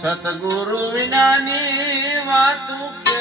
સતગુરુ વિનાની વાતું કે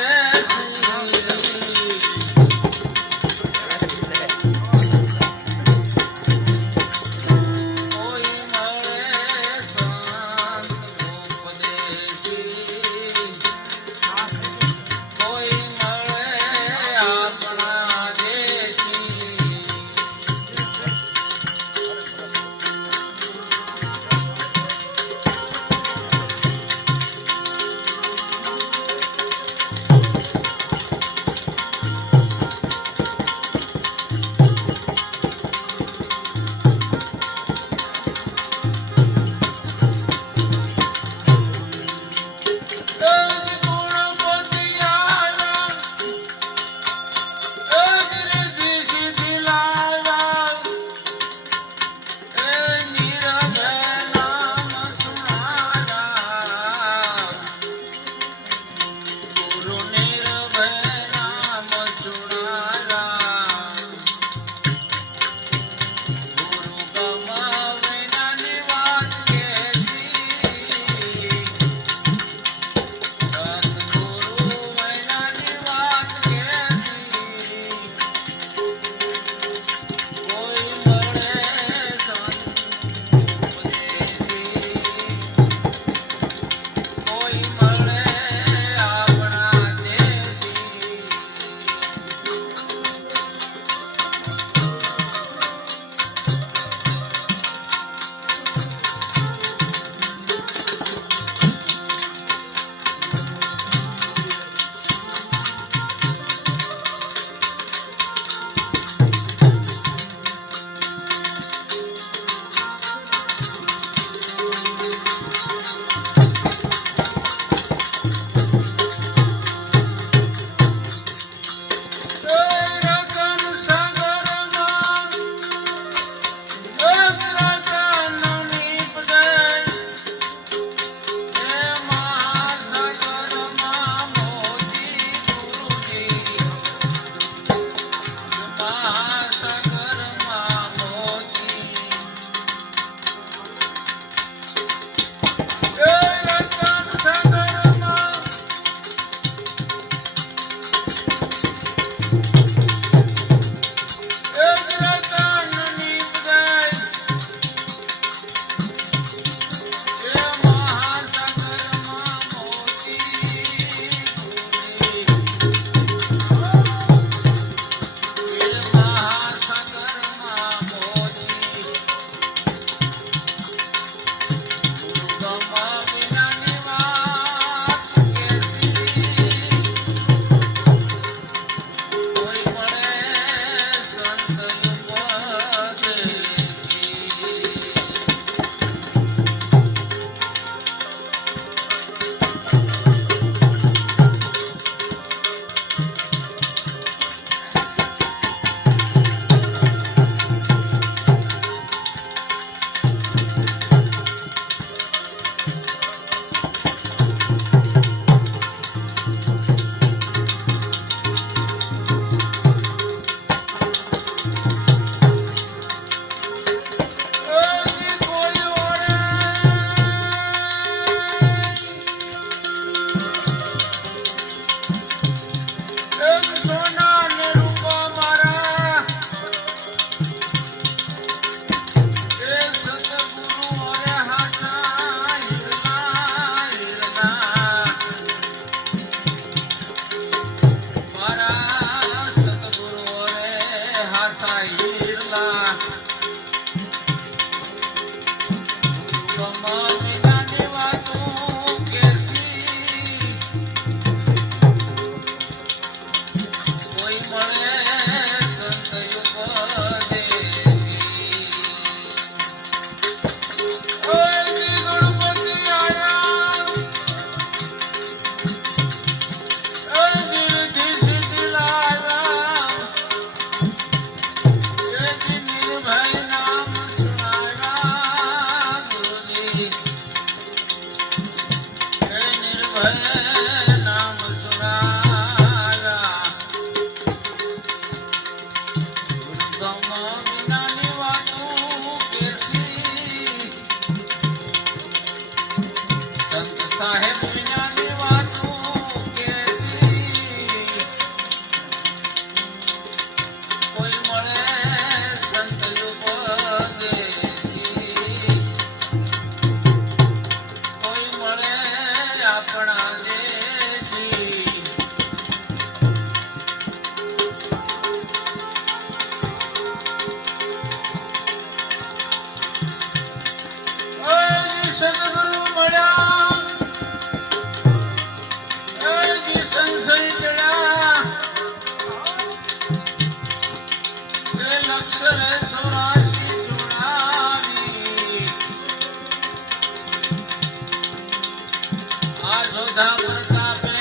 જોધા પ્રતાપે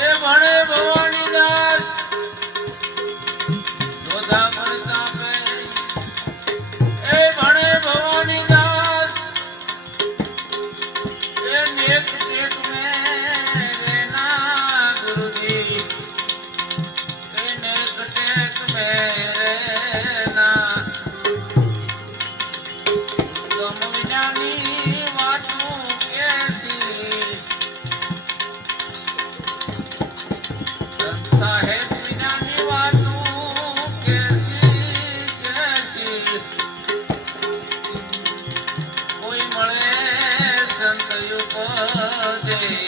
એ ભણે ભવાની દાસ જોધા પ્રતાપે એ ભણે ભવાની દાસ એ નેક ટેક में रहना गुरुजी ए नेक टेक में रहना तुम विनानी वातों कैसी संस्था है विनानी वातों कैसी कैसी कोई મળે સંત ઉપદેશી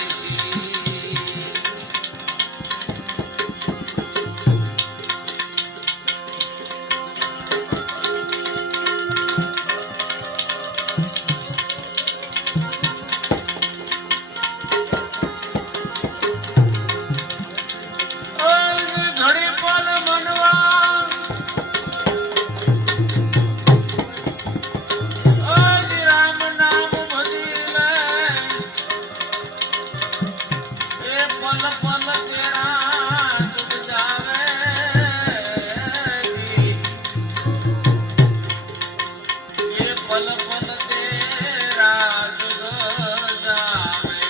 ઘડી પલ મનવા આજ રામ નામ ભજી લે એ પલ પલ તેરા દુઃખ જાવે એ પલ પલ તેરા દુઃખ જાવે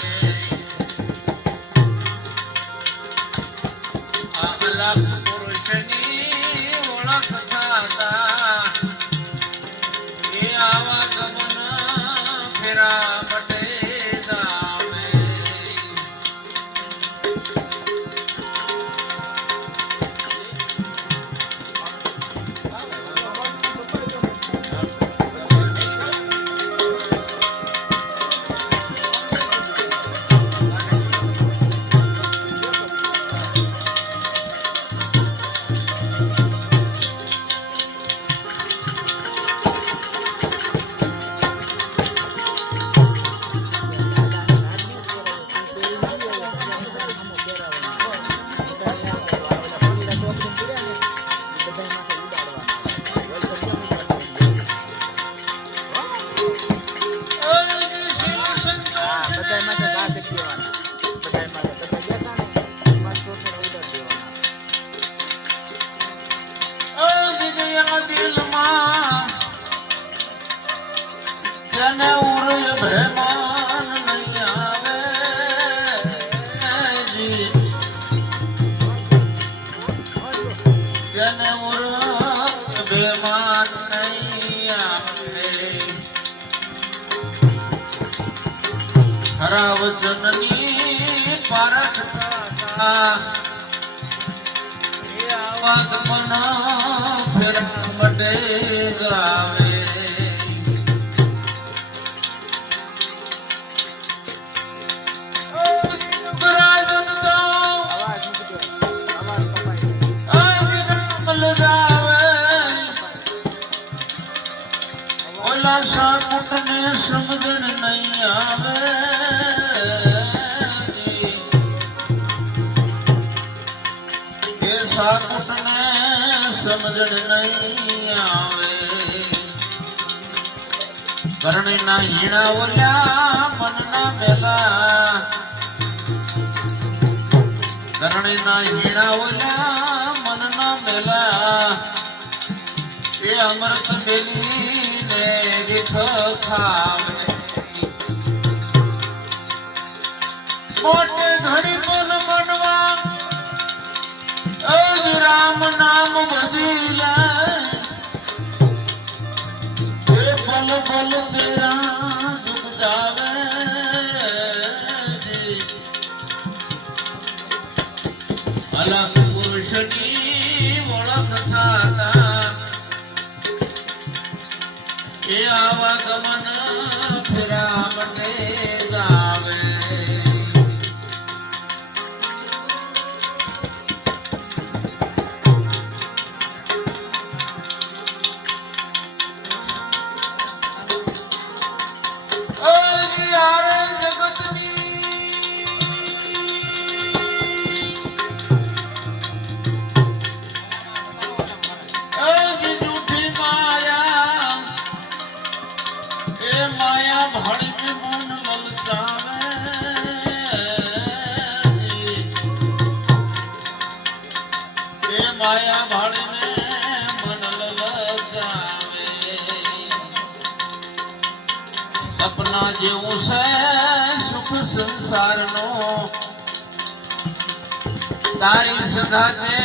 આ અલગ પુરુષની ઓળખ થતા એ આવા ગમન ફેરા મટે જાવે દિલમાં જેને ઉરય ભેમાન નહીં આવે જી જેને ઉરય ભેમાન નહીં આવે ખરા વચનની પારખ થતા એ આવાગમન ફેરા મટે જાવે રાજન તો આજ રામ લજાવે ઓલા સાકુટને સમજણ નહીં આવે એ સાકુટને સમજણ નહીં આવે કરણીના હીણા ઓલ્યા મનના મેલા કરણીના હીણા ઓલ્યા મનના મેલા એ અમૃત બેલીને રીખ ખાવને મોટે ઘડી પલ મનવા અજ રામ નામ બધી લે એ પલ પલ તેરા દુઃખ જાવે અલગ પુરુષની ઓળખ થતા એ આવાગમન ફેરા મટે જાવે માયા ભણી મન લલચાવે સપના જેવું છે સુખ સંસારનો તારી સગાતે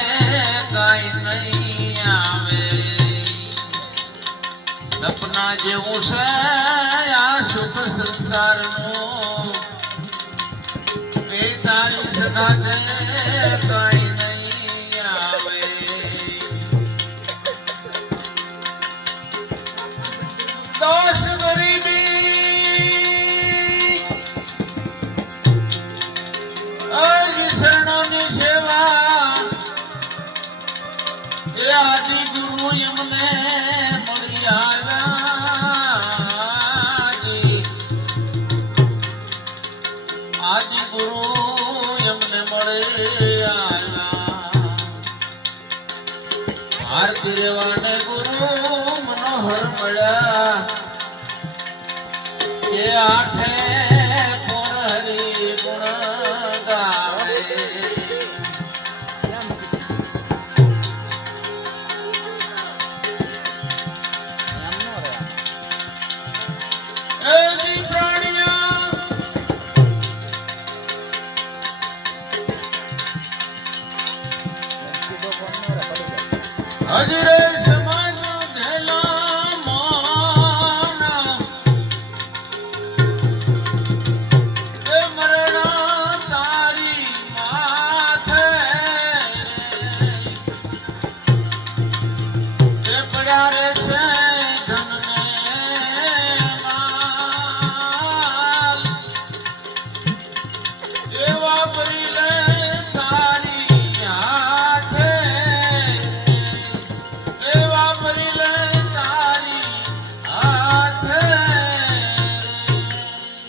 કાંઈ નહીં આવે સપના જેવું છે આ સુખ સંસારનું એ તારી સગાતે કાંઈ નહીં આવે દોષ ગરીબી શરણોની સેવા એ આદિ ગુરુ એમને મળી આવ્યા જી. આદિ ગુરુ એમને મળી આવ્યા ભારતી રેવાને ગુરુ મનોહર મળ્યા એ આઠે